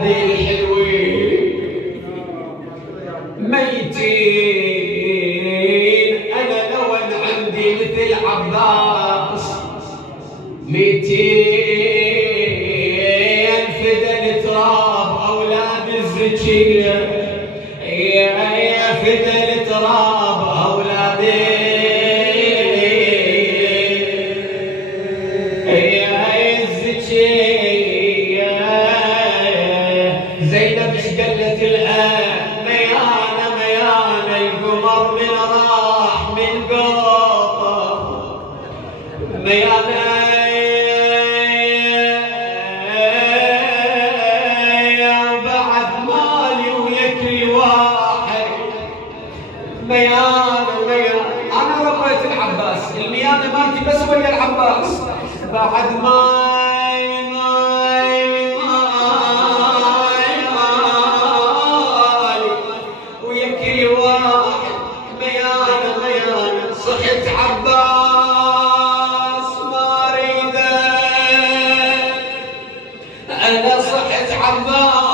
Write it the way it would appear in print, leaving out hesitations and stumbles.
الحلوين ميتين. انا لو عندي مثل عباس 200 فدن تراب اولاد الزكيه، يا فدن تراب اولادي زينب ايش قالت الآن؟ ميانة القمر من راح من قطر، ميانة بعد مالي ويا كل واحد. ميانة أنا ربيت العباس، الميانة مالتي بس ويا العباس. بعد صحت عباس ما ريده، أنا صحت عباس